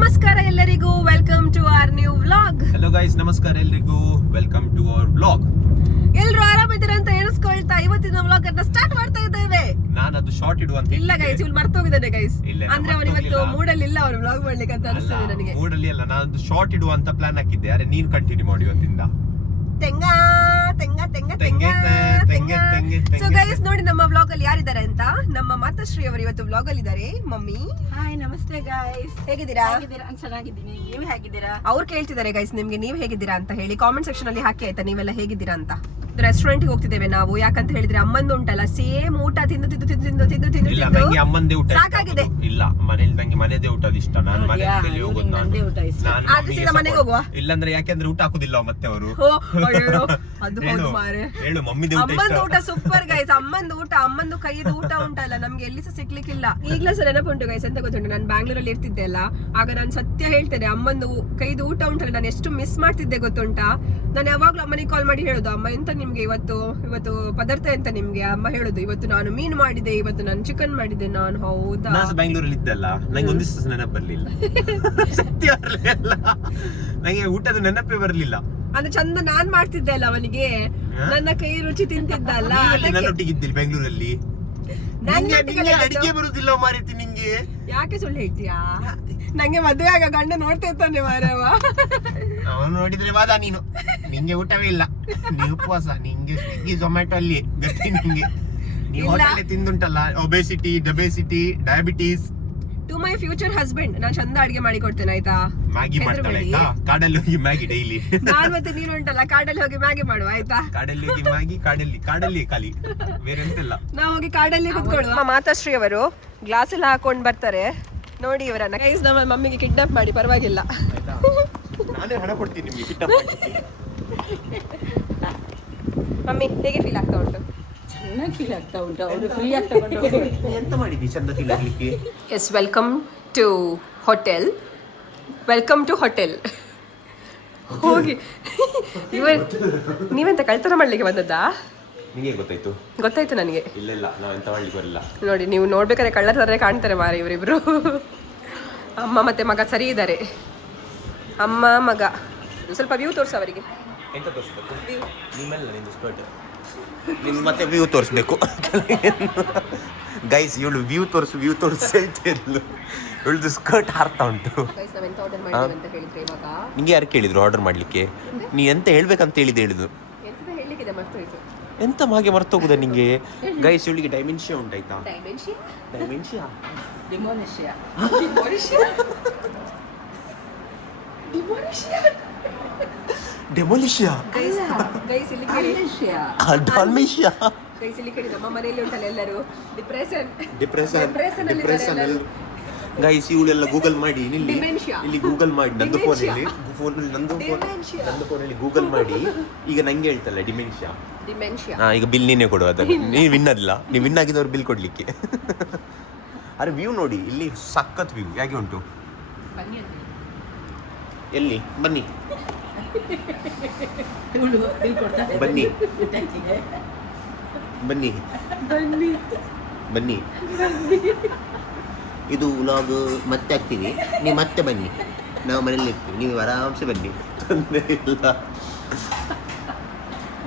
ನಮಸ್ಕಾರ ಎಲ್ಲರಿಗೂ, welcome to our new vlog. Hello guys, ನಮಸ್ಕಾರ ಎಲ್ರಿಗೂ, ವೆಲ್ಕಮ್ ಟು ಅವರ್ ವ್ಲಾಗ್. ಎಲ್ಲರೂ ಆರಾಮಿದ್ದೀರಾ ಅಂತ ಎಣಿಸ್ಕೊಳ್ತಾ ಇವತ್ತಿನ ವ್ಲಾಗ್ ಅನ್ನ ಸ್ಟಾರ್ಟ್ ಮಾಡ್ತಾ ಇದ್ದೇವೆ. ನಾನು ಅದು ಶಾರ್ಟ್ ಇಡುವಂತ ಇಲ್ಲ ಗೈಸ್, ಇವ್ನು ಮರ್ತೋಗಿದ್ದಾನೆ ಗೈಸ್. ಅಂದ್ರೆ ಅವನು ಇವತ್ತು ಮೂಡಲ್ಲಿ ಇಲ್ಲ, ಅವ್ರು ವ್ಲಾಗ್ ಮಾಡ್ಲಿಕ್ಕೆ ಅಂತ ಅನಿಸ್ತದೆ ನನಗೆ. ಮೂಡಲ್ಲಿ ಅಲ್ಲ, ನಾನು ಶಾರ್ಟ್ ಇಡುವಂತ ಪ್ಲಾನ್ ಹಾಕಿದ್ದೆ. ಅರೆ ನೀನ್ ಕಂಟಿನ್ಯೂ ಮಾಡಿ ಇವತ್ತಿಂದ. ತೆಂಗ ತೆಂಗ ತೆಂಗ ತೆಂಗ ತೆಂಗ. ಸೊ ಗೈಸ್ ನೋಡಿ ನಮ್ಮ ವ್ಲಾಗ್ ಅಲ್ಲಿ ಯಾರಿದ್ದಾರೆ ಅಂತ. ನಮ್ಮ ಮಾತಾಶ್ರೀ ಅವರು ಇವತ್ತು ವ್ಲಾಗ್ ಅಲ್ಲಿ ಇದ್ದಾರೆ. ಮಮ್ಮಿ ಹಾಯ್, ನಮಸ್ತೆ ಗೈಸ್. ಹೇಗಿದ್ದೀರಾ? ಚೆನ್ನಾಗಿದ್ದೀನಿ, ನೀವು ಹೇಗಿದ್ದೀರಾ? ಅವ್ರು ಕೇಳ್ತಿದ್ದಾರೆ ಗೈಸ್ ನಿಮ್ಗೆ ನೀವ್ ಹೇಗಿದ್ದೀರಾ ಅಂತ ಹೇಳಿ. ಕಾಮೆಂಟ್ ಸೆಕ್ಷನ್ ಅಲ್ಲಿ ಹಾಕಿ ಆಯ್ತಾ ನೀವೆಲ್ಲ ಹೇಗಿದ್ದೀರಾ ಅಂತ. ರೆಸ್ಟೋರೆಂಟ್ ಹೋಗ್ತಿದ್ದೇವೆ ನಾವು. ಯಾಕಂತ ಹೇಳಿದ್ರೆ ಅಮ್ಮಂದು ಉಂಟಲ್ಲ, ಸೇಮ್ ಊಟ ತಿಂದು ತಿಂದು ತಿಂದು ತಿಂದು ತಿಂದು ತಿಂದು ಇಲ್ಲ, ನಂಗೆ ಅಮ್ಮಂದೇ ಊಟ ಸಾಕಾಗಿದೆ. ಇಲ್ಲ, ಮನೇಲಿ ನಂಗೆ ಮನೆದೇ ಊಟ ಇಷ್ಟ. ನಾನು ಮನೆಯಲ್ಲಿ ಹೋಗೋದು. ನಂದೇ ಊಟ ಇಷ್ಟ. ಆದ್ರೆ ಸೀದಾ ಮನೆಗೆ ಹೋಗುವ. ಇಲ್ಲಾಂದ್ರೆ ಯಾಕೆಂದ್ರೆ ಊಟ ಹಾಕುದಿಲ್ಲ ಮತ್ತೆ ಅವರು. ಅದು ಹೌದು ಮಾರೆ. ಹೇಳು ಮಮ್ಮಿದೇ ಊಟ. ಅಮ್ಮಂದು ಊಟ ಸೂಪರ್ ಗೈಸ್. ಅಮ್ಮಂದು ಊಟ, ಅಮ್ಮಂದು ಕೈದು ಊಟ ಉಂಟಲ್ಲ, ನಮ್ಗೆ ಎಲ್ಲಿ ಸಹ ಸಿಗ್ಲಿಕ್ಕಿಲ್ಲ. ಈಗ್ಲೂ ಸಹ ನೆನಪುಂಟು ಗೈಸ್. ಎಂತ ಗೊತ್ತುಂಟು, ನಾನು ಬ್ಯಾಂಗ್ಳೂರಲ್ಲಿ ಇರ್ತಿದ್ದೆ ಅಲ್ಲ, ಆಗ ನಾನು ಸತ್ಯ ಹೇಳ್ತೇನೆ, ಅಮ್ಮಂದು ಕೈದು ಊಟ ಉಂಟಲ್ಲ ನಾನು ಎಷ್ಟು ಮಿಸ್ ಮಾಡ್ತಿದ್ದೆ ಗೊತ್ತುಂಟಾ. ನಾನು ಯಾವಾಗ್ಲೂ ಅಮ್ಮನಿಗೆ ಕಾಲ್ ಮಾಡಿ ಹೇಳುದು, ಅಮ್ಮ ಎಂತ ನಿಮ್ಗೆ ಇವತ್ತು ಪದಾರ್ಥ ಎಂತ ನಿಮ್ಗೆ. ಅಮ್ಮ ಹೇಳುದು, ಇವತ್ತು ನಾನು ಮೀನು ಮಾಡಿದೆ, ಇವತ್ತು ನಾನು ಚಿಕನ್ ಮಾಡಿದೆ. ನಾನು ಹೌದಾ, ನಾನು ಬೆಂಗಳೂರಲ್ಲಿ ಇದ್ದಲ್ಲ, ನಂಗೆ ಒಂದ್ ದಿವಸ ನೆನಪು ಬರ್ಲಿಲ್ಲ. ಸತ್ಯ ಅಲ್ಲ, ನಂಗೆ ಊಟದ ನೆನಪೇ ಬರ್ಲಿಲ್ಲ. ಅಂದ್ರೆ ಚಂದ ನಾನ್ ಮಾಡ್ತಿದ್ದೆ ಅಲ್ಲ ಅವನಿಗೆ, ನನ್ನ ಕೈ ರುಚಿ ತಿಂತಿದ್ದ ಅಲ್ಲ. ನನ್ನೊಟ್ಟಿಗೆ ಇದ್ದಿಲ್ಲ ಬೆಂಗಳೂರಲ್ಲಿ. ಅಡಿಗೆ ಬರುದಿಲ್ಲ ಮಾರೀತಿ ನಿಂಗೆ. ಯಾಕೆ ಸುಳ್ಳು ಹೇಳ್ತೀಯಾ? ನಂಗೆ ಮದುವೆ ಆಗ ಗಂಡ ನೋಡ್ತಾ ಇರ್ತಾನೆ ಮಾರವ. ಅವನು ನೋಡಿದ್ರೆ ವಾದ, ನೀನು ನಿಂಗೆ ಊಟವೇ ಇಲ್ಲ, ನೀವು ಉಪವಾಸ. ನಿಂಗೆ ಸ್ವಿಗ್ಗಿ ಝೊಮ್ಯಾಟೊ ಅಲ್ಲಿ ಗತಿ ನಿಂಗೆ. ನೀವು ಹೋಟೆಲ್ ತಿಂದುಂಟಲ್ಲ, ಒಬೆಸಿಟಿ, ಡಬೆಸಿಟಿ, diabetes. To my future husband ನಾನು ಚಂದ ಅಡಿಗೆ ಮಾಡಿ ಕೊಡ್ತೇನೆ ಆಯ್ತಾ. ಮ್ಯಾಗಿ ಮಾಡ್ತಾಳೆ ಆಯ್ತಾ, ಕಾಡಲ್ಲಿ ಹೋಗಿ ಮ್ಯಾಗಿ ಡೈಲಿ. ನಾನ್ ಮತ್ತೆ ನೀನು ಉಂಟಲ್ಲ, ಕಾಡಲ್ಲಿ ಹೋಗಿ ಮ್ಯಾಗಿ ಮಾಡುವ ಆಯ್ತಾ. ಕಾಡಲ್ಲಿ ಹೋಗಿ ಮ್ಯಾಗಿ, ಕಾಡಲ್ಲಿ ಖಾಲಿ, ಬೇರೆ ಎಂತಿಲ್ಲ. ನಾವು ಹೋಗಿ ಕಾಡಲ್ಲಿ ಕುತ್ಕೊಳ್ಳುವ. ಮಾತಾಶ್ರೀ ಅವರು ಗ್ಲಾಸ್ ಎಲ್ಲ ಹಾಕೊಂಡ್ ಬರ್ತಾರೆ ನೋಡಿ ಇವರನ್ನ. ಗೈಸ್, ನಮ್ಮ ಮಮ್ಮಿಗೆ ಕಿಡ್ನಾಪ್ ಮಾಡಿ ಪರವಾಗಿಲ್ಲ. ನಾನೇ ಹಣ ಕೊಡ್ತೀನಿ ನಿಮ್ಗೆ ಕಿಡ್ನಾಪ್ ಮಾಡಿ. ಮಮ್ಮಿ ಹೇಗೆ ಫೀಲ್ ಆಗ್ತಾ ಉಂಟು? ಚೆನ್ನಾಗಿ ಫೀಲ್ ಆಗ್ತಾ ಉಂಟು. ಅವರು ಫ್ರೀ ಆಗಿ ತಗೊಂಡು ಎಂತ ಮಾಡಿದ್ವಿ ಚಂದ ಫೀಲ್ ಆಗ್ಲಿಕ್ಕೆ? Yes, welcome to hotel. Welcome to hotel. ಹೋಗಿ ನೀವೆಂತ ಕಳ್ತನ ಮಾಡ್ಲಿಕ್ಕೆ ಬಂದದ್ದಾ? ನಿಮಗೆ ಗೊತ್ತಾಯ್ತು? ಗೊತ್ತಾಯ್ತು ನನಗೆ. ಇಲ್ಲ, ನಾವು ಎಂತ ಮಾಡ್ಲಿಕ್ಕೆ ಬರಲ್ಲ. ನೋಡಿ, ನೀವು ನೋಡ್ಬೇಕಾದ್ರೆ ಕಳ್ಳರ ಥರ ಕಾಣ್ತಾರೆ ಮಾರ ಇವರಿಬ್ರು. ಅಮ್ಮ ಮತ್ತೆ ಮಗ ಸರಿ ಇದ್ದಾರೆ. ಅಮ್ಮ ಮಗ. ಸ್ವಲ್ಪ ವ್ಯೂ ತೋರಿಸ ಅವರಿಗೆ. ಎಂತ ತೋರಿಸ್ಬೇಕು? ನಿಮ್ಮೆಲ್ಲ ನಿಂದು ಸ್ಕರ್ಟ್. ನಿಮ್ಗೆ ಮತ್ತೆ ವ್ಯೂ ತೋರಿಸ್ಬೇಕು ಗೈಸ್. ಇವಳು ವ್ಯೂ ತೋರಿಸಿ ಹೇಳ್ತಿದ್ಲು. ಇವಳದು ಸ್ಕರ್ಟ್ ಹಾರ್ತಾ ಉಂಟು. ನಿಂಗೆ ಯಾರು ಕೇಳಿದ್ರು ಆರ್ಡರ್ ಮಾಡ್ಲಿಕ್ಕೆ? ನೀ ಎಂತ ಹೇಳ್ಬೇಕಂತ ಹೇಳಿದ್ದು. ಎಂತ ಮಾಗೆ ಮರ್ತೋಗುದ ನಿಂಗೆ? ಗೈಸ್, ಇವಳಿಗೆ ಡೈಮೆನ್ಷಿಯಾ ಉಂಟಾಯ್ತಾ? ಡೈಮೆನ್ಷಿಯಾ ಡೆಮೋಲಿಷಿಯಾ, ಡಾಲ್ಮೇಷಿಯಾ. ನಮ್ಮ ಮನೆಯಲ್ಲಿ ಉಂಟಲ್ಲ ಎಲ್ಲರೂ ಡಿಪ್ರೆಷನ್. ಗೈಸ್, ಇವಳೆಲ್ಲ ಗೂಗಲ್ ಮಾಡಿ ಇಲ್ಲಿ ಗೂಗಲ್ ಮಾಡಿ, ನಂದು ಫೋನಲ್ಲಿ ಗೂಗಲ್ ಮಾಡಿ ಈಗ ನಂಗೆ ಹೇಳ್ತಲ್ಲ ಡಿಮೆನ್ಷಿಯಾ. ಈಗ ಬಿಲ್ ನೀನೇ ಕೊಡು. ಅದನ್ನು ನೀವು ವಿನ್ ಅಲ್ಲ, ನೀವು ವಿನ್ ಆಗಿದ್ದವ್ರು ಬಿಲ್ ಕೊಡ್ಲಿಕ್ಕೆ. ಅರೆ ವ್ಯೂ ನೋಡಿ, ಇಲ್ಲಿ ಸಖತ್ ವ್ಯೂ. ಹೇಗೆ ಉಂಟು? ಎಲ್ಲಿ? ಬನ್ನಿ ಬನ್ನಿ ಬನ್ನಿ ಬನ್ನಿ. ಇದು ವ್ಲಾಗ್ ಮತ್ತೆ ಹಾಕ್ತೀವಿ, ನೀವು ಮತ್ತೆ ಬನ್ನಿ. ನಾವು ಮನೇಲಿ ಇರ್ತೀವಿ, ನೀವು ಆರಾಮ್ಸೆ ಬನ್ನಿ, ತೊಂದರೆ ಇಲ್ಲ.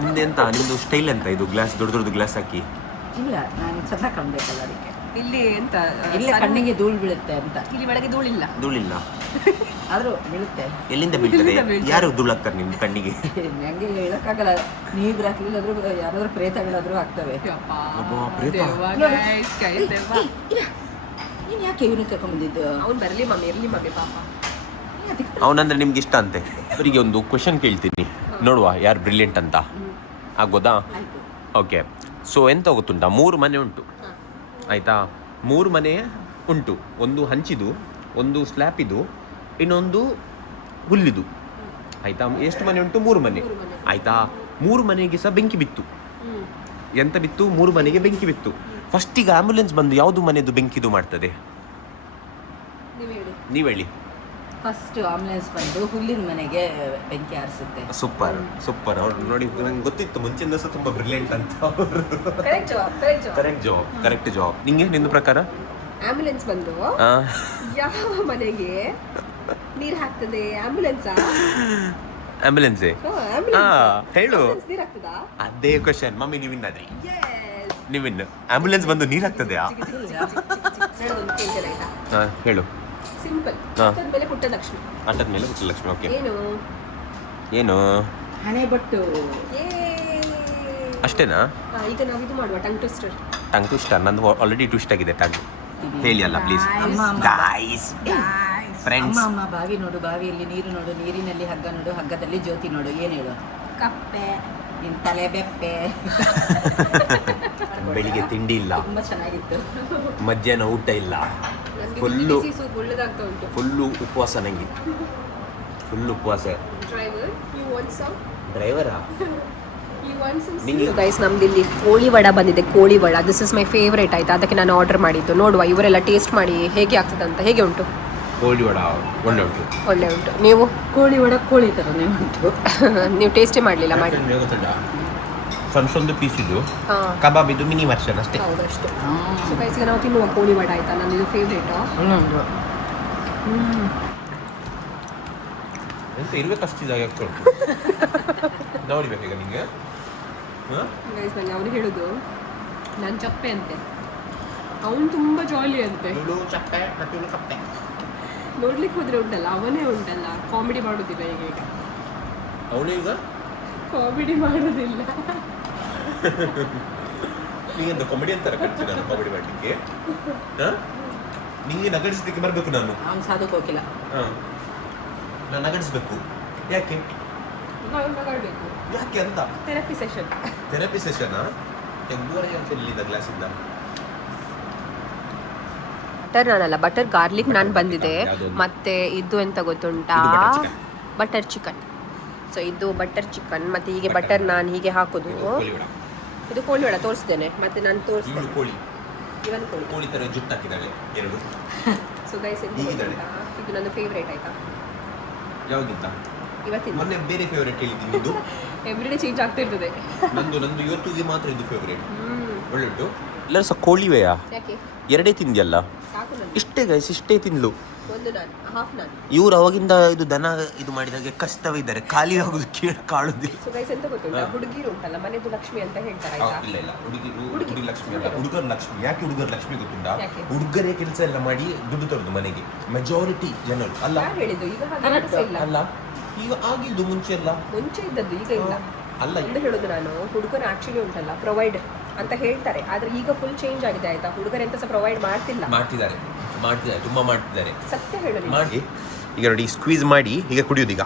ಮುಂದೆ ಎಂತ ನಿಮ್ದು ಸ್ಟೈಲ್ ಅಂತ? ಇದು ಗ್ಲಾಸ್, ದೊಡ್ಡ ಗ್ಲಾಸ್ ಹಾಕಿ. ಇಲ್ಲ, ನಾನು ಚೆನ್ನಾಗಿ ಕಾಣ್ಬೇಕಲ್ಲ ಅದಕ್ಕೆ. ಇಲ್ಲಿ ಎಂತ ಇಲ್ಲ, ಕಣ್ಣಿಗೆ ಧೂಳು ಬೀಳುತ್ತೆ ಅಂತ. ಇಲ್ಲಿ ಒಳಗೆ ಧೂಳಿಲ್ಲ ಆದ್ರೂ ಬೀಳುತ್ತೆ. ಎಲ್ಲಿಂದ ಬೀಳ್ತದೆ? ಯಾರು ಧೂಳು ಹಾಕ್ತಾರೆ ನಿಮ್ ಕಣ್ಣಿಗೆ? ನಂಗೆ ಹೇಳಕ್ಕಾಗಲ್ಲ. ನೀರು ಹಾಕ್ಲಿಲ್ಲಾದ್ರೂ ಯಾರಾದ್ರೂ ಪ್ರೇತಗಳಾದ್ರೂ ಆಗ್ತವೆ. ನೀನ್ ಯಾಕೆ ಇವನಿಗೆ ಕರ್ಕೊಂಡ್ ಬಂದಿದ್ದು? ಅವ್ನು ಬರಲಿ ಮಮ್ಮಿ, ಇರ್ಲಿ ಮಮ್ಮಿ ಪಾಪ. ಅವನಂದ್ರೆ ನಿಮ್ಗೆ ಇಷ್ಟ ಅಂತೆ. ಅವರಿಗೆ ಒಂದು ಕ್ವಶನ್ ಕೇಳ್ತೀನಿ, ನೋಡುವ ಯಾರು ಬ್ರಿಲಿಯಂಟ್ ಅಂತ. ಆಗ್ಬೋದಾ? ಓಕೆ. ಸೊ ಎಂತ ಗೊತ್ತುಂಟಾ, 3 ಮನೆ ಉಂಟು ಆಯಿತಾ. 3 ಮನೆ ಉಂಟು. ಒಂದು ಹಂಚಿದು, ಒಂದು ಸ್ಲ್ಯಾಪಿದು, ಇನ್ನೊಂದು ಹುಲ್ಲಿದು ಆಯಿತಾ. ಎಷ್ಟು ಮನೆ ಉಂಟು? 3 ಮನೆ ಆಯಿತಾ. 3 ಮನೆಗೆ ಸಹ ಬೆಂಕಿ ಬಿತ್ತು. ಎಂತ ಬಿತ್ತು? 3 ಮನೆಗೆ ಬೆಂಕಿ ಬಿತ್ತು. ಫಸ್ಟಿಗೆ ಆಂಬ್ಯುಲೆನ್ಸ್ ಬಂದು ಯಾವುದು ಮನೆದು ಬೆಂಕಿದು ಮಾಡ್ತದೆ? ನೀವು ಹೇಳಿ. ಫಸ್ಟ್ ಆಂಬ್ಯುಲೆನ್ಸ್ ಬಂದು ಹುಲ್ಲಿನ ಮನೆಗೆ ಬೆಂಕಿ ಹಾರಿಸುತ್ತೆ. ಸೂಪರ್. ಅವ್ರು ನೋಡಿ, ನಂಗೆ ಗೊತ್ತಿತ್ತು ಮುಂಚಿಂದ ಸಹ ತುಂಬಾ ಬ್ರಿಲಿಯಂಟ್ ಅಂತ. Correct job. ನಿಂಗೆ ನಿನ್ನ ಪ್ರಕಾರ? ಆಂಬ್ಯುಲೆನ್ಸ್ ಬಂದು ಆ, ಯಾವ ಮನೆಗೆ ನೀರ್ ಹಾಕ್ತದೆ? ಆಂಬ್ಯುಲೆನ್ಸಾ? ಆಂಬ್ಯುಲೆನ್ಸೇ ಹೇಳು. ನೀರ್ ಹಾಕ್ತದಾ? ಅದೇ ಕ್ವಶನ್. ಮಮ್ಮಿ ನೀವಿನ್ನಾದ್ರಿ Yes. ನೀವಿನ್ನು ಆಂಬ್ಯುಲೆನ್ಸ್ ಬಂದು ನೀರು ಹಾಕ್ತದೆಯಾ? ಹೇಳೋದೊಂದು ಕೇಳ್ತೇನೆ ಆಯ್ತಾ? ಹೇಳು. ಸಿಂಪಲ್. ಹಾ. ಮೇಲೆ ಪುಟ್ಟ ಲಕ್ಷ್ಮಿ. ಆಟದ ಮೇಲೆ ಲಕ್ಷ್ಮಿ. ಓಕೆ, ಏನು? ಏನು ಹಣೆ ಬಟ್ಟು. ಅಷ್ಟೇನಾ? ಈಗ ನಾವು ಇದು ಮಾಡುವ ಟಂಗ್ ಟ್ವಿಸ್ಟರ್. ಟಂಗ್ ಟ್ವಿಸ್ಟ್ ನಂದು ಆಲ್ರೆಡಿ ಟ್ವಿಸ್ಟ್ ಆಗಿದೆ ಟಂಗ್. ಹೇಳಿ ಅಲ್ಲ ಪ್ಲೀಸ್ ಗಾಯ್ಸ್ ಫ್ರೆಂಡ್ಸ್. ಅಮ್ಮ ಬಾವಿ ನೋಡು, ಬಾವಿಯಲ್ಲಿ ನೀರು ನೋಡು, ನೀರಿನಲ್ಲಿ ಹಗ್ಗ ನೋಡು, ಹಗ್ಗದಲ್ಲಿ ಜ್ಯೋತಿ ನೋಡು. ಏನು ಹೇಳು? ಕಪ್ಪೆ. ನಿನ್ ತಲೆ ಬೆಪ್ಪೆ. ಬೆಳಿಗ್ಗೆ ತಿಂಡಿ ಇಲ್ಲ, ತುಂಬಾ ಚೆನ್ನಾಗಿತ್ತು. ಮಧ್ಯಾಹ್ನ ಊಟ ಇಲ್ಲ, ನನಗೆ ಫುಲ್ಲು ಬಿಸಿ ಸೂಪ್ ಒಳ್ಳೆದಾಗ್ತಾ ಉಂಟು. ಫುಲ್ಲು ಉಪವಾಸ. ನಂಗೆ ಫುಲ್ ಉಪವಾಸ. Driver, you want some? ಡ್ರೈವರಾ? You want some? ನಿಂಗೆ ಗೈಸ್, ನಮ್ದು ಇಲ್ಲಿ ಕೋಳಿ ವಡ ಬಂದಿದೆ. ಕೋಳಿ ವಡ ದಿಸ್ ಇಸ್ ಮೈ ಫೇವ್ರೇಟ್ ಆಯ್ತಾ. ಅದಕ್ಕೆ ನಾನು ಆರ್ಡರ್ ಮಾಡಿದ್ದು. ನೋಡುವ ಇವರೆಲ್ಲ ಟೇಸ್ಟ್ ಮಾಡಿ ಹೇಗೆ ಆಗ್ತದೆ ಅಂತ. ಹೇಗೆ ಉಂಟು? ಕೋಳಿ ವಡ ಒಳ್ಳೆ ಉಂಟು. ಒಳ್ಳೆ ಉಂಟು. ನೀವು ಕೋಳಿ ವಡ ಕೋಳಿ ಥರನೇ ಉಂಟು. ನೀವು ಟೇಸ್ಟೇ ಮಾಡಲಿಲ್ಲ ಮಾಡಿ. ಸಣ್ಣ ಸಣ್ಣ ಪೀಸ್ ಇದು, ಹಾಂ ಕಬಾಬ್ ಇದು ಮಿನಿ ವರ್ಷನ್ ಅಷ್ಟೇ. ಹೌದಷ್ಟು. ಸೊ ಗೈಸ್, ಈಗ ನಾವು ತಿನ್ನುವ ಕೋಳಿ ವಡ ಆಯ್ತಾ, ನನ್ನ ಇದು ಫೇವ್ರೇಟು. ಎಂತ ಇರ್ಬೇಕಷ್ಟು ಜಾಗ ಉಂಟು. ನೋಡಿಬೇಕೀಗ ನಿಂಗೆ. ಗೈಸ್, ನಂಗೆ ಅವ್ರು ಹೇಳೋದು ನಾನು ಚಪ್ಪೆ ಅಂತೆ, ಅವನು ತುಂಬ ಜಾಲಿ ಅಂತೆ. ನೋಡ್ಲಿಕ್ಕೆ ಹೋದ್ರೆ ಉಂಟಲ್ಲ, ಅವನೇ ಉಂಟಲ್ಲ ಕಾಮಿಡಿ ಮಾಡೋದಿಲ್ಲ. ಈಗ ಅವನು ಈಗ ಕಾಮಿಡಿ ಮಾಡೋದಿಲ್ಲ. ನೀಗಂತ ಕಾಮಿಡಿ ಅಂತಾರೆ ಕಟ್ತೀನಿ ನಾನು ಕಾಮಿಡಿ ಮಾಡಲಿಕ್ಕೆ. ನಿಂಗೆ ನಗಡಿಸ್ಲಿಕ್ಕೆ ಬರಬೇಕು ನಾನು. ಅವ್ನು ಸಾಧು ಹೋಗಿಲ್ಲ. ನಾನು ನಗಡಿಸ್ಬೇಕು. ಯಾಕೆ ನಾವು ನಗಾಡ್ಬೇಕು. ಯಾಕೆ ಅಂತ ಥೆರಪಿ ಸೆಷನ್. ಥೆರಪಿ ಸೆಷನ್ ಎಂದೂವರೆಗೆ ಅಂತ ಇಲ್ಲಿದ್ದ ಗ್ಲಾಸಿಂದ. ಬಟರ್ ನಾನಲ್ಲ, ಬಟರ್ ಗಾರ್ಲಿಕ್ ನಾನು ಬಂದಿದೆ. ಯಾವ್ದೊಂದು? ಮತ್ತೆ ಇದು ಎಂತ ಗೊತ್ತುಂಟಾ? ಇದು butter chicken. Butter chicken. So ಇದು ಬಟರ್ ಚಿಕನ್, ಮತ್ತೆ ಹೀಗೆ ಬಟರ್ ನಾನು ಹೀಗೆ ಹಾಕೋದು. ಕೋಳಿ ವಡ. ಇದು ಕೋಳಿ ವಡ ತೋರಿಸ್ತೇನೆ, ಮತ್ತೆ ನಾನು ಇವಳು ತೋರಿಸ್ತೇನೆ. ಕೋಳಿ ಇವನ್ ಕೋಳಿ. ಕೋಳಿ ತರ ಜುಟ್ಟು ಹಾಕಿದ್ದಾಳೆ ಎರಡು. ಸೊ ಗೈಸ್, ಹೀಗಿದ್ದಾಳೆ. ಇದು ನನ್ನ ಫೇವ್ರೇಟ್ ಆಯ್ತಾ ಯಾವಾಗಿಂತ? ಇವತ್ತಿನ. ಮೊನ್ನೆ ಬೇರೆ ಫೇವ್ರೇಟ್ ಹೇಳಿದ್ದೀನಿ. ಇದು ಎವ್ರಿಡೇ ಚೇಂಜ್ ಆಗ್ತಾ ಇರ್ತದೆ. ನಂದು ಇವತ್ತಿಗೆ ಮಾತ್ರ ಇದು ಫೇವ್ರೇಟ್. ಒಳ್ಳೆ ಉಂಟು. ಎಲ್ಲರೂ ಸಹ ಕೋಳಿವೆಯಾ? ಯಾಕೆ? ಎರಡೇ ತಿಂದ್ಯಲ್ಲ? ಸಾಕು ನನಗೆ. ಇಷ್ಟೇ ಗೈಸ್, ಇಷ್ಟೇ ತಿಂದ್ಲು. ಒಂದು ನಾನು, ಹಾಫ್ ನಾನು. ಇವ್ರು ಅವಾಗಿಂದ ಇದು ದನ ಇದು ಮಾಡಿದಾಗೆ ಕಷ್ಟವೇ ಇದ್ದಾರೆ, ಖಾಲಿ ಆಗುದು ಕಾಳುದಿಲ್ಲ. ಸೊ ಗೈಸ್, ಎಂತ ಗೊತ್ತುಂಟಾ? ಹುಡುಗಿರು ಉಂಟಲ್ಲ, ಮನೆದು ಲಕ್ಷ್ಮಿ ಅಂತ ಹೇಳ್ತಾರೆ ಆಯ್ತಾ. ಇಲ್ಲ ಹುಡುಗಿ ಲಕ್ಷ್ಮಿ ಅಲ್ಲ, ಹುಡುಗರ ಲಕ್ಷ್ಮಿ. ಯಾಕೆ ಹುಡುಗರ ಲಕ್ಷ್ಮಿ ಗೊತ್ತುಂಟಾ? ಯಾಕೆ? ಹುಡುಗರೇ ಕೆಲಸ ಎಲ್ಲ ಮಾಡಿ ದುಡ್ಡು ತರೋದು ಮನೆಗೆ, ಮೆಜಾರಿಟಿ ಜನರು. ಅಲ್ಲ ಯಾರು ಹೇಳಿದ್ದು? ಈಗ ಹಾಗೆ ಕೆಲಸ ಇಲ್ಲ. ಅಲ್ಲ, ಈಗ ಆಗಿದ್ದು ಮುಂಚೆ ಎಲ್ಲ ಮುಂಚೆ ಇದ್ದದ್ದು, ಈಗ ಇಲ್ಲ. ಅಲ್ಲ. ಎಂದು ಹೇಳೋದು ನಾನು, ಹುಡುಗರು ಆಕ್ಚುಲಿ ಉಂಟಲ್ಲ ಪ್ರೊವೈಡರ್ ಅಂತ ಹೇಳ್ತಾರೆ, ಆದ್ರೆ ಈಗ ಫುಲ್ ಚೇಂಜ್ ಆಗಿದೆ ಆಯ್ತಾ. ಹುಡುಗರು ಎಂತ ಸಹ ಪ್ರೊವೈಡ್ ಮಾಡ್ತಿಲ್ಲ. ಮಾಡ್ತಿದ್ದಾರೆ ತುಂಬಾ ಮಾಡ್ತಿದ್ದಾರೆ. ಸತ್ಯ ಹೇಳಲಿ ಮಾಡಿ ಈಗ ನೋಡಿ, ಸ್ಕ್ವೀಸ್ ಮಾಡಿ ಈಗ ಕುಡಿಯೋದು. ಈಗ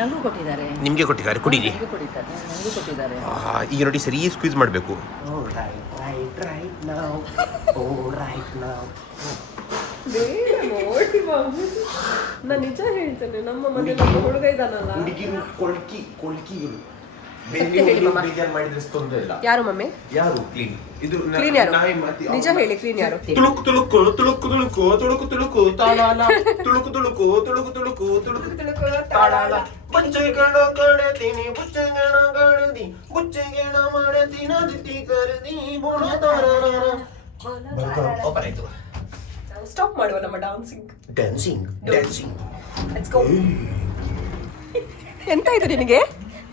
ನನಗೂ ಕೊಟ್ಟಿದ್ದಾರೆ. ನಿಮ್ಗೆ ಕೊಟ್ಟಿದ್ದಾರೆ, ಕುಡೀರಿ. ನನಗೂ ಕೊಟ್ಟಿದ್ದಾರೆ. ಈಗ ನೋಡಿ, ಸರಿ ಸ್ಕ್ವೀಸ್ ಮಾಡಬೇಕು. ನಾನು ನಿಜ ಹೇಳ್ತೇನೆ, ನಮ್ಮ ಮನೇಲಿ ಒಬ್ಬ ಹುಡುಗ ಇದ್ದಾನಲ್ಲ. ಹುಡುಗಿರು ಕೊಳ್ಕಿಗಳು ಸತ್ಯ ಹೇಳಿ ಮಮ್ಮ. ಬೇಜಾರು ಮಾಡಿದ್ರೆ ತೊಂದರೆ ಇಲ್ಲ. ಯಾರು ಮಮ್ಮಿ? ಯಾರು ಕ್ಲೀನ್? ಇದು ಕ್ಲೀನ್ ಯಾರು? ನಿಜ ಹೇಳಿ, ಕ್ಲೀನ್ ಯಾರು? ತುಳುಕು ತುಳುಕು ತುಳುಕು ತುಳುಕು ತುಳುಕು ತುಳುಕು ತಾಳಾಲ ತುಳುಕು ತುಳುಕು ತುಳುಕು ತುಳುಕು ತುಳುಕು ತಾಳಾಲ ಬುಚ್ಚೆಗಣ ಕಡತೀನಿ ಬುಚ್ಚೆಗಣ ಕಡದಿ ಬುಚ್ಚೆಗಣ ಮಾಡತೀನಿ ದಿತ್ತಿ ಕರದಿ ಬೋಣ ತಾರಾರ. ಓಪನ್ ಆಯ್ತು. ಸ್ಟಾಪ್ ಮಾಡುವ ನಮ್ಮ ಡಾನ್ಸಿಂಗ್. ಡ್ಯಾನ್ಸಿಂಗ್. Let's go. ಎಂತ ಆಯ್ತು ನಿನಗೆ?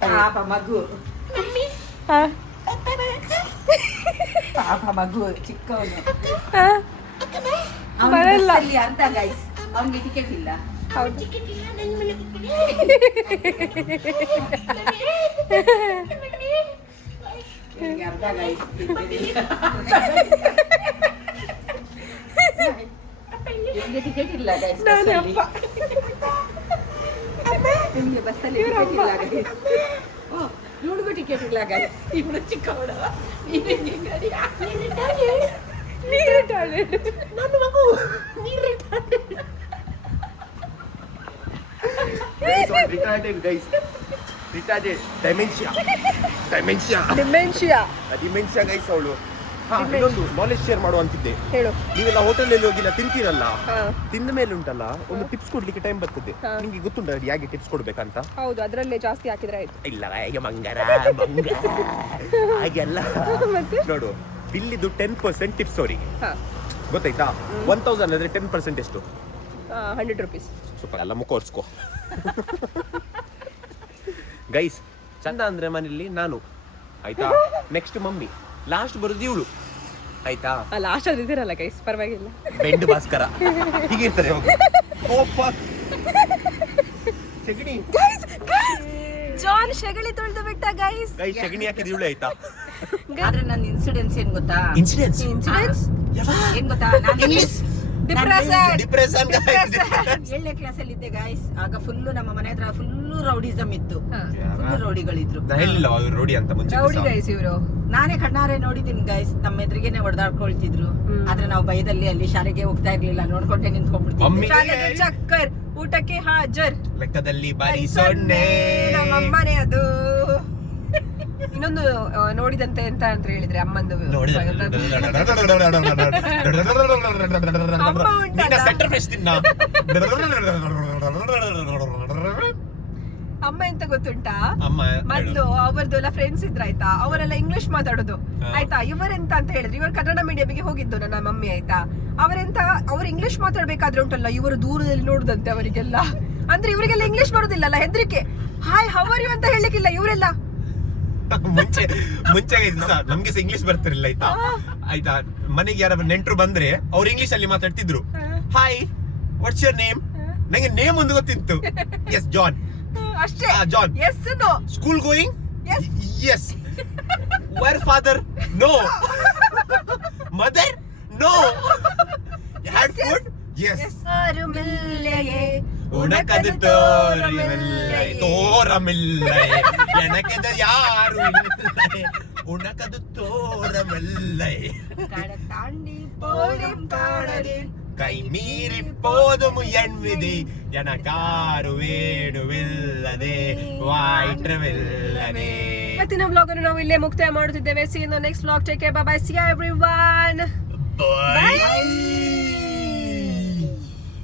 ಪಾಪ ಮಗು. ಪಾಪ ಮಗು ಚಿಕ್ಕವನು. ಬರಲ್ಲ. ಅವನಲ್ಲಿ ಅರ್ಧ ಗೈಸ್, ಅವನಿಗೆ ಟಿಕೆಟ್ ಇಲ್ಲ. ಹೌದು. ಇವನಿಗೆ ಅರ್ಧ ಗೈಸ್. ಇವನಿಗೆ ಟಿಕೆಟ್ ಇಲ್ಲ ಗೈಸ್. ನಿಮಗೆ ಬಸ್ಸಲ್ಲಿ ಟಿಕೆಟ್ ಇಲ್ಲ ಗೈಸ್. ಇವಳಿಗೂ ಟಿಕೆಟ್ ಇಲ್ಲ ಗೈಸ್. ಇವಳು ಚಿಕ್ಕವಳ. ನನ್ನ ಮಗು ಡಿಮೆನ್ಷಿಯಾ ಗೈಸ್ ಅವಳು. ಇನ್ನೊಂದು ನಾಲೆಜ್ ಶೇರ್ ಮಾಡುವಂತಿದ್ದೆ. ಹೇಳು. ನೀವೆಲ್ಲ ಹೋಟೆಲಲ್ಲಿ ಹೋಗಿಲ್ಲ ತಿಂತೀರಲ್ಲ, ಹಾ. ತಿಂದ ಮೇಲೆ ಉಂಟಲ್ಲ ಒಂದು ಟಿಪ್ಸ್ ಕೊಡ್ಲಿಕ್ಕೆ ಟೈಮ್ ಬರ್ತದೆ. ನಿಮ್ಗೆ ಗೊತ್ತುಂಟ ಹೇಗೆ ಟಿಪ್ಸ್ ಕೊಡ್ಬೇಕಂತ? ಹೌದು, ಅದರಲ್ಲೇ ಜಾಸ್ತಿ ಹಾಕಿದ್ರೆ ಆಯ್ತು. ಇಲ್ಲ ಹೇಗೆ ಮಂಗರ ಹಾಗೆಲ್ಲ ನೋಡು, ಬಿಲ್ಲಿದ್ದು 10% ಟಿಪ್ಸ್ ಅವರಿಗೆ. ಹಾ. ಗೊತ್ತಾಯ್ತಾ 1000 ಅಂದರೆ 10% ಎಷ್ಟು 100 rupees. ಸೂಪರ್ ಎಲ್ಲ ಮುಖ ಒರ್ಸ್ಕೋ ಗೈಸ್. ಚಂದ ಅಂದರೆ ಮನೇಲಿ ನಾನು ಆಯ್ತಾ, ನೆಕ್ಸ್ಟ್ ಮಮ್ಮಿ, ಲಾಸ್ಟ್ ಬರೋದು ಇವಳು ಆಯ್ತಾ. ಲಾಸ್ಟ್ ಅಲ್ಲಿ ಇದ್ದೀರಲ್ಲ ಗೈಸ್, ಪರವಾಗಿಲ್ಲ. ಬೆಂಡ್ ಭಾಸ್ಕರ ಹೀಗಿರ್ತಾರೆ ಸೆಗಣಿ. ಜಾನ್ ಶಗಳಿ ತೊಳೆದು ಬಿಟ್ಟ ಗೈಸ್. ಗೈಸ್ ಸೆಗಣಿ ಹಾಕಿದ ಇವಳು ಆಯ್ತಾ. ಆದ್ರೆ ನನ್ನ ಇನ್ಸಿಡೆನ್ಸ್ ಏನ್ ಗೊತ್ತಾ? ಇನ್ಸಿಡೆನ್ಸ್ ಏನ್ ಗೊತ್ತಾ? ನಾನು ಇಂಗ್ಲಿಷ್ ಡಿಪ್ರೆಷನ್ 7ನೇ ಕ್ಲಾಸ್ ಅಲ್ಲಿ ಇದ್ದೆ ಗಾಯ್ಸ್. ಆಗ ಫುಲ್ಲು ನಮ್ಮ ಮನೆ ಹತ್ರ ಫುಲ್ಲು ರೌಡಿಸಮ್ ಇತ್ತು, ಫುಲ್ಲು ರೌಡಿಗಳಿದ್ರು. ಹೇಳಿಲ್ಲ ಅವ್ರು ರೋಡಿ ಅಂತ ಮುಂಚೆ. ರೌಡಿ ಗೈಸ್ ಇವರು. ನಾನೇ ಕಣ್ಣಾರೆ ನೋಡಿದೀನಿ ಗೈಸ್, ನಮ್ಮ ಎದುರಿಗೆನೆ ಹೊಡೆದಾಡ್ಕೊಳ್ತಿದ್ರು. ಆದ್ರೆ ನಾವು ಭಯದಲ್ಲಿ ಅಲ್ಲಿ ಶಾಲೆಗೆ ಹೋಗ್ತಾ ಇರ್ಲಿಲ್ಲ, ನೋಡ್ಕೊಂಡೆ ನಿಂತ್ಕೊಂಡ್ಬಿಡ್ತೀವಿ. ಶಾಲೆಗೆ ಚಕ್ಕರ್, ಊಟಕ್ಕೆ ಹಾಜರ್, ಲೆಕ್ಕದಲ್ಲಿ ಬಾರಿ ಸೊನ್ನೆ. ನಮ್ಮಮ್ಮನೆ ಅದು. ಇನ್ನೊಂದು ನೋಡಿದಂತೆ ಅಂತ ಅಂತ ಹೇಳಿದ್ರೆ ಅಮ್ಮಂದು ಅಮ್ಮ ಎಂತ ಗೊತ್ತುಂಟಾ, ಮೊದ್ಲು ಅವರದೆಲ್ಲ ಫ್ರೆಂಡ್ಸ್ ಇದ್ರಾಯ್ತಾ, ಅವರೆಲ್ಲ ಇಂಗ್ಲಿಷ್ ಮಾತಾಡೋದು ಆಯ್ತಾ. ಇವರೆಂತ ಅಂತ ಹೇಳಿದ್ರೆ, ಇವರು ಕನ್ನಡ ಮೀಡಿಯಂಗೆ ಹೋಗಿದ್ದು ನನ್ನ ಮಮ್ಮಿ ಆಯ್ತಾ. ಅವರೆಂತ ಅವ್ರು ಇಂಗ್ಲಿಷ್ ಮಾತಾಡ್ಬೇಕಾದ್ರೆ ಉಂಟಲ್ಲ, ಇವರು ದೂರದಲ್ಲಿ ನೋಡುದಂತೆ ಅವರಿಗೆಲ್ಲ. ಅಂದ್ರೆ ಇವರಿಗೆಲ್ಲ ಇಂಗ್ಲಿಷ್ ಬರೋದಿಲ್ಲಲ್ಲ, ಹೆದರಿಕೆ. ಹಾಯ್ ಹೌ ಆರ್ ಯು ಅಂತ ಹೇಳಿಕ್ಕಿಲ್ಲ ಇವರೆಲ್ಲ. ಮುಂಚೆ ನಮ್ಗೆ ಇಂಗ್ಲಿಷ್ ಬರ್ತಿರ್ಲಿಲ್ಲ ಆಯ್ತಾ. ಆಯ್ತಾ, ಮನೆಗೆ ಯಾರ ನೆಂಟರು ಬಂದ್ರೆ ಅವ್ರು ಇಂಗ್ಲಿಷ್ ಅಲ್ಲಿ ಮಾತಾಡ್ತಿದ್ರು. ಹಾಯ್ ವಾಟ್ಸ್ ಯುವರ್ ನೇಮ್, ನಂಗೆ ನೇಮ್ ಒಂದು ಗೊತ್ತಿತ್ತು, ಎಸ್ ಜಾನ್ ಅಷ್ಟೇ. John. Yes no. School going, yes yes. Where father, no. Mother, no. Had food, yes. உனக்கது தோரமில்லை தோரமில்லை எனக்கது யாரும் இல்லை உனக்கது தோரமில்லை தாண்டி போடும் காணது ಕೈ ಮೀರಿ போதும் என் விதி எனக்காರು ವೇಣುವಿಲ್ಲದೆ ವಾಯ್ಟ್ರವಿಲ್ಲದೆ. ಇವತ್ತಿನ ವ್ಲಾಗ್ ಅನ್ನು ನಾವು ಇಲ್ಲೇ ಮುಕ್ತಾಯ ಮಾಡುತ್ತಿದ್ದೇವೆ. See you in the next vlog. Take care. Bye bye. See you everyone.